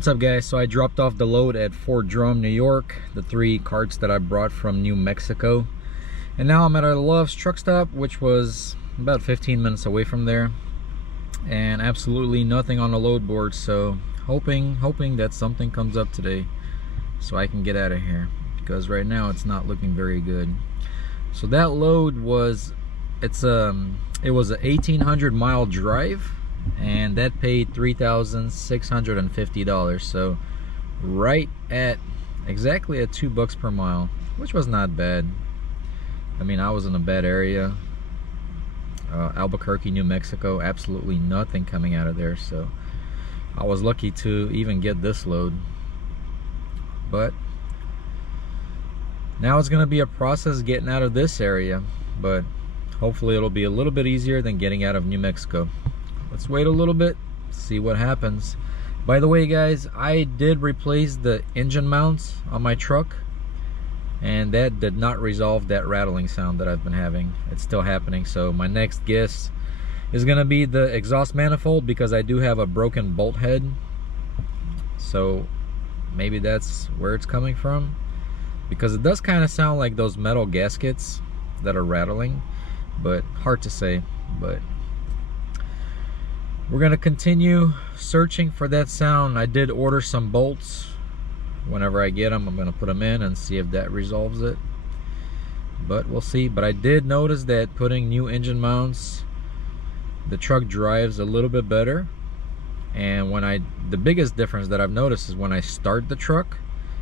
What's up, guys? So I dropped off the load at Fort Drum, New York, the 3 carts that I brought from New Mexico, and now I'm at a Love's truck stop, which was about 15 minutes away from there, and absolutely nothing on the load board. So hoping that something comes up today so I can get out of here, because right now it's not looking very good. So that load was, it was a 1,800 mile drive, and that paid $3,650. So right at exactly at $2 per mile, which was not bad. I mean, I was in a bad area, Albuquerque, New Mexico, absolutely nothing coming out of there. So I was lucky to even get this load. But now it's going to be a process getting out of this area, but hopefully it'll be a little bit easier than getting out of New Mexico. Let's wait a little bit, see what happens. By the way, guys, I did replace the engine mounts on my truck, and that did not resolve that rattling sound that I've been having. It's still happening. So my next guess is gonna be the exhaust manifold, because I do have a broken bolt head. So maybe that's where it's coming from, because it does kind of sound like those metal gaskets that are rattling, but hard to say. But we're gonna continue searching for that sound. I did order some bolts. Whenever I get them, I'm gonna put them in and see if that resolves it, but we'll see. But I did notice that putting new engine mounts, the truck drives a little bit better. And the biggest difference that I've noticed is when I start the truck,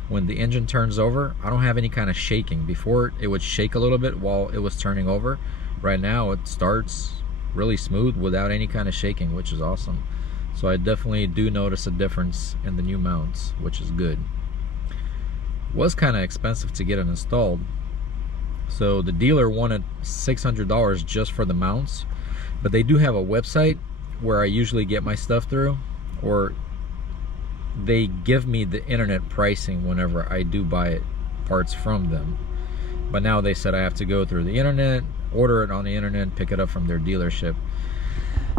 when the engine turns over, I don't have any kind of shaking. Before, it would shake a little bit while it was turning over. Right now it starts really smooth without any kind of shaking, which is awesome. So I definitely do notice a difference in the new mounts, which is good. Was kind of expensive to get it installed, so the dealer wanted $600 just for the mounts, but they do have a website where I usually get my stuff through, or they give me the internet pricing whenever I do buy parts from them. But now they said I have to go through the internet, order it on the internet, pick it up from their dealership.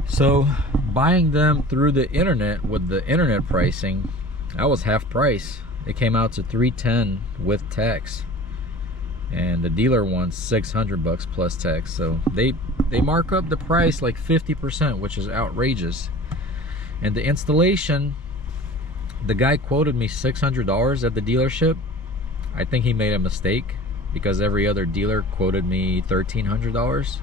So buying them through the internet with the internet pricing, that was half price. It came out to $310 with tax, and the dealer wants $600 plus tax. So they mark up the price like 50%, which is outrageous. And the installation, the guy quoted me $600 at the dealership. I think he made a mistake, because every other dealer quoted me $1,300.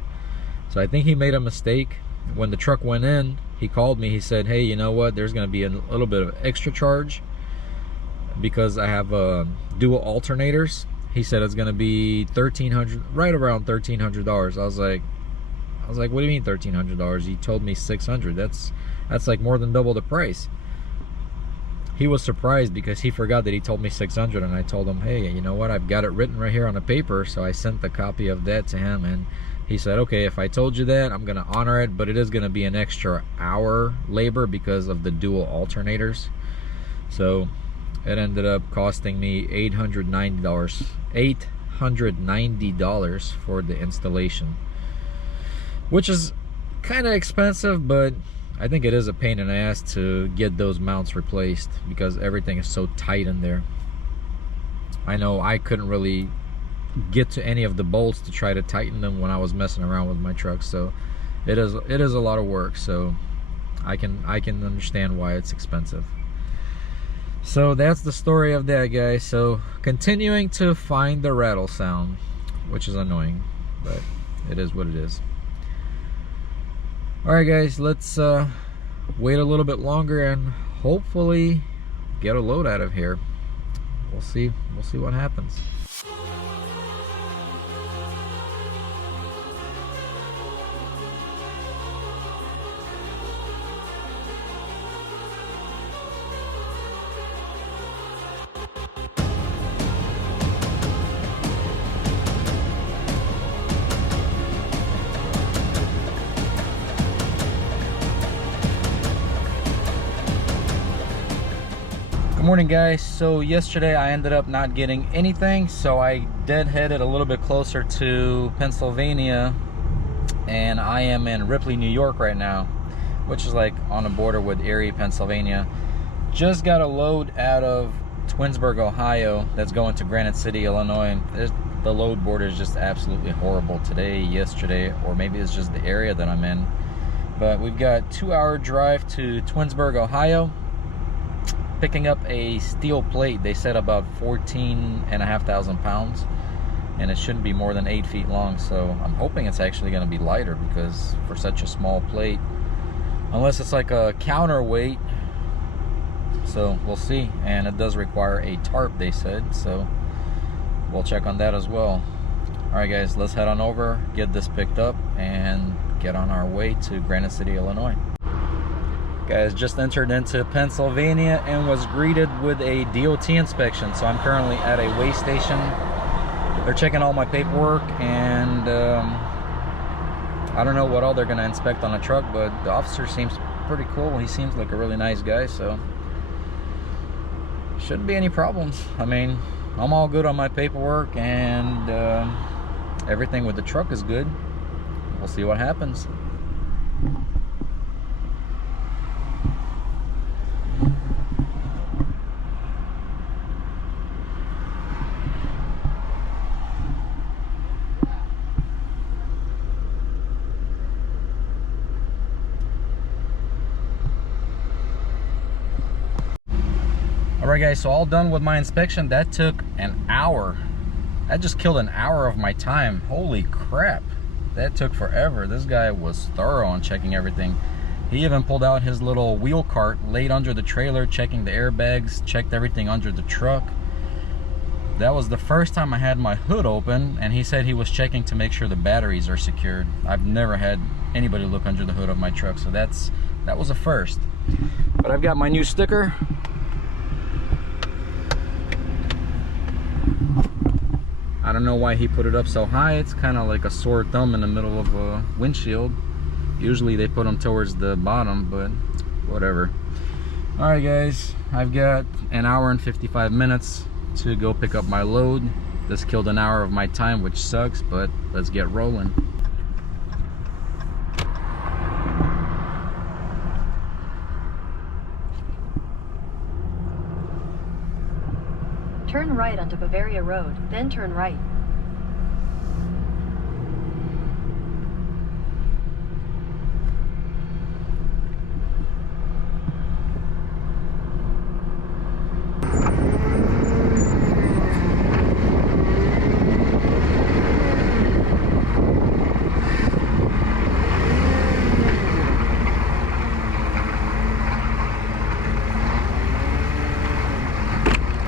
So I think he made a mistake. When the truck went in, he called me. He said, hey, you know what, there's going to be a little bit of extra charge because I have dual alternators. He said it's going to be $1,300, right around $1,300. I was like, what do you mean $1,300? He told me $600. That's like more than double the price. He was surprised because he forgot that he told me $600, and I told him, hey, you know what, I've got it written right here on the paper. So I sent the copy of that to him, and he said, okay, if I told you that, I'm gonna honor it, but it is gonna be an extra hour labor because of the dual alternators. So it ended up costing me $890 for the installation, which is kind of expensive, but I think it is a pain in the ass to get those mounts replaced because everything is so tight in there. I know I couldn't really get to any of the bolts to try to tighten them when I was messing around with my truck, so it is a lot of work. So I can understand why it's expensive. So that's the story of that, guys. So continuing to find the rattle sound, which is annoying, but it is what it is. Alright, guys, let's wait a little bit longer and hopefully get a load out of here. We'll see what happens. Morning, guys. So yesterday I ended up not getting anything, so I deadheaded a little bit closer to Pennsylvania, and I am in Ripley, New York right now, which is like on the border with Erie, Pennsylvania. just got a load out of Twinsburg, Ohio that's going to Granite City, Illinois. The load board is just absolutely horrible today, yesterday, or maybe it's just the area that I'm in. But we've got 2-hour drive to Twinsburg, Ohio, picking up a steel plate. They said about 14,500 pounds, and it shouldn't be more than 8 feet long. So I'm hoping it's actually going to be lighter, because for such a small plate, unless it's like a counterweight, so we'll see. And it does require a tarp, they said, so we'll check on that as well. All right, guys, let's head on over, get this picked up, and get on our way to Granite City, Illinois. Guys, just entered into Pennsylvania and was greeted with a DOT inspection. So I'm currently at a weigh station. They're checking all my paperwork, and I don't know what all they're going to inspect on a truck, but the officer seems pretty cool. He seems like a really nice guy, so shouldn't be any problems. I mean, I'm all good on my paperwork, and everything with the truck is good. We'll see what happens. Alright guys, so all done with my inspection. That took an hour. That just killed an hour of my time. Holy crap. That took forever. This guy was thorough on checking everything. He even pulled out his little wheel cart, laid under the trailer, checking the airbags, checked everything under the truck. That was the first time I had my hood open, and he said he was checking to make sure the batteries are secured. I've never had anybody look under the hood of my truck, so that was a first. But I've got my new sticker. I don't know why he put it up so high. It's kind of like a sore thumb in the middle of a windshield. Usually they put them towards the bottom, but whatever. All right guys, I've got an hour and 55 minutes to go pick up my load. This killed an hour of my time, which sucks, but let's get rolling. Turn right onto Bavaria Road, then turn right.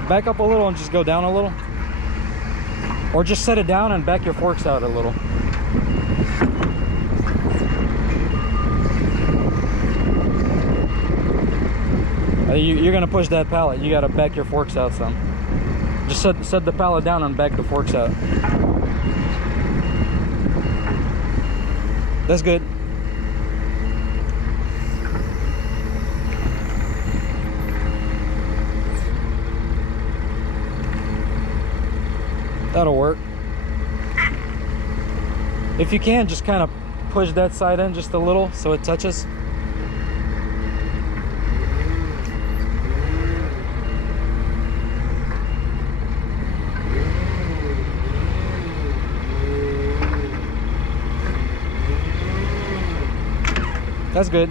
Back up a little and just go down a little. Or just set it down and back your forks out a little. You're gonna push that pallet. You gotta back your forks out some. Just set the pallet down and back the forks out. That's good. That'll work. If you can, just kind of push that side in just a little so it touches. That's good.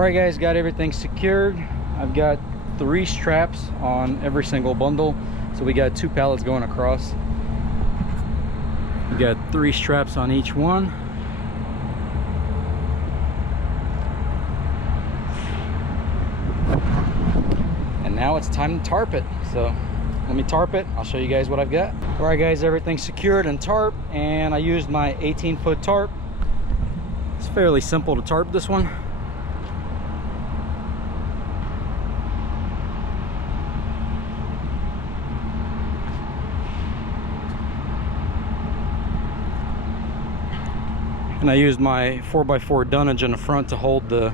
Alright guys, got everything secured. I've got 3 straps on every single bundle, so we got 2 pallets going across. We got 3 straps on each one. And now it's time to tarp it. So let me tarp it. I'll show you guys what I've got. Alright guys, everything's secured and tarp, and I used my 18-foot tarp. It's fairly simple to tarp this one. And I used my 4x4 dunnage in the front to hold the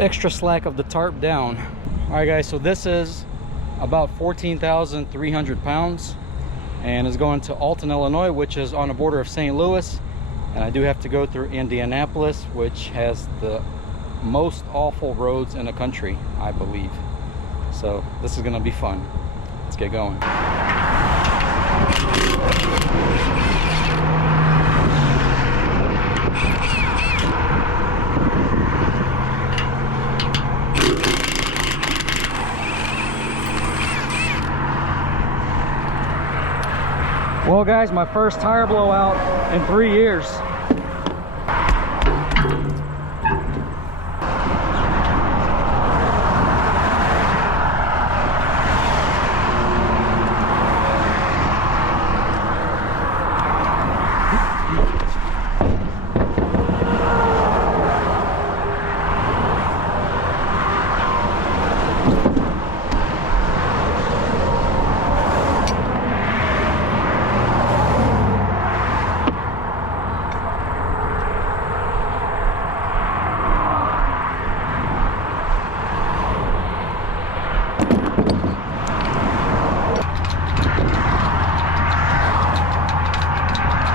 extra slack of the tarp down. Alright guys, so this is about 14,300 pounds and is going to Alton, Illinois, which is on the border of St. Louis. And I do have to go through Indianapolis, which has the most awful roads in the country, I believe. So this is gonna be fun. Let's get going. Well guys, my first tire blowout in 3 years.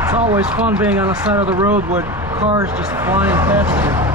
It's always fun being on the side of the road with cars just flying past you.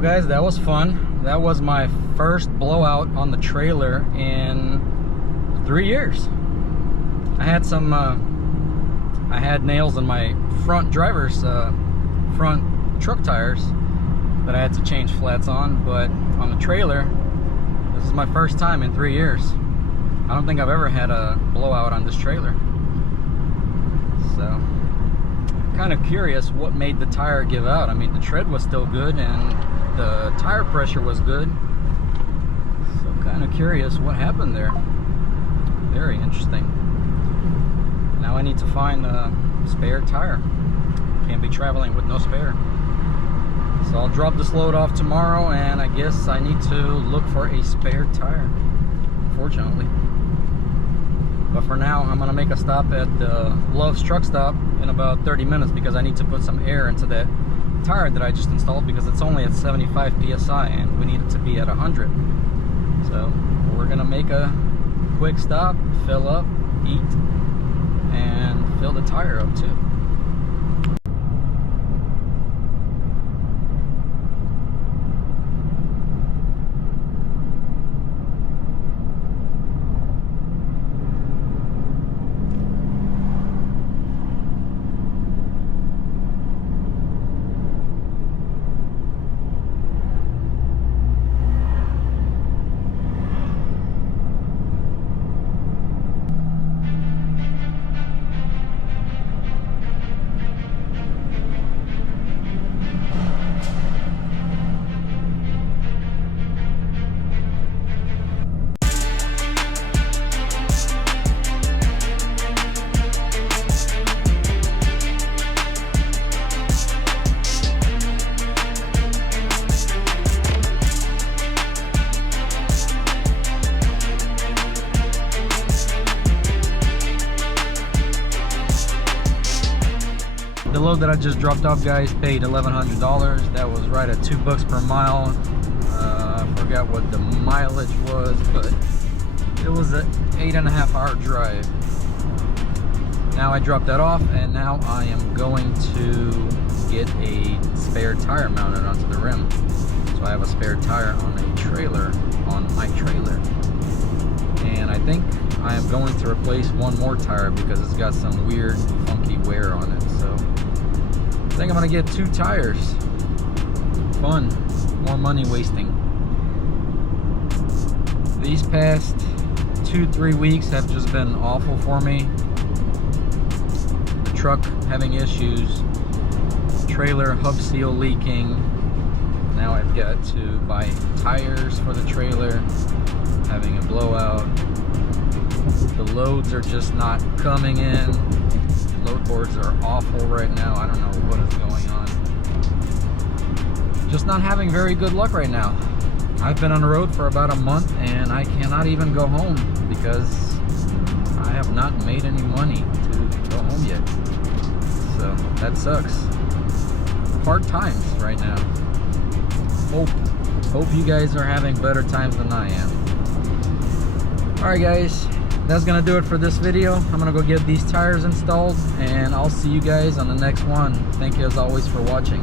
Well guys, that was fun. That was my first blowout on the trailer in 3 years. I had some I had nails in my front driver's front truck tires that I had to change flats on, but on the trailer, this is my first time in 3 years. I don't think I've ever had a blowout on this trailer. So, kind of curious what made the tire give out. I mean, the tread was still good and the tire pressure was good. So, kind of curious what happened there. Very interesting. Now I need to find a spare tire. Can't be traveling with no spare. So I'll drop this load off tomorrow, and I guess I need to look for a spare tire, unfortunately. But for now, I'm gonna make a stop at the Love's truck stop in about 30 minutes because I need to put some air into that tire that I just installed because it's only at 75 PSI and we need it to be at 100. So we're gonna make a quick stop, fill up, eat, and fill the tire up too. The load that I just dropped off, guys, paid $1,100. That was right at $2 per mile. I forgot what the mileage was, but it was an 8.5 hour drive. Now I dropped that off, and now I am going to get a spare tire mounted onto the rim. So I have a spare tire on a trailer, on my trailer. And I think I am going to replace one more tire because it's got some weird, funky wear on it. So I think I'm gonna get 2 tires. Fun, more money wasting. These past 2-3 weeks have just been awful for me. The truck having issues, trailer hub seal leaking. Now I've got to buy tires for the trailer, having a blowout. The loads are just not coming in. Load boards are awful right now. I don't know what is going on. Just not having very good luck right now. I've been on the road for about a month and I cannot even go home because I have not made any money to go home yet. So that sucks. Hard times right now. Hope you guys are having better times than I am. Alright guys, that's gonna do it for this video. I'm gonna go get these tires installed and I'll see you guys on the next one. Thank you as always for watching.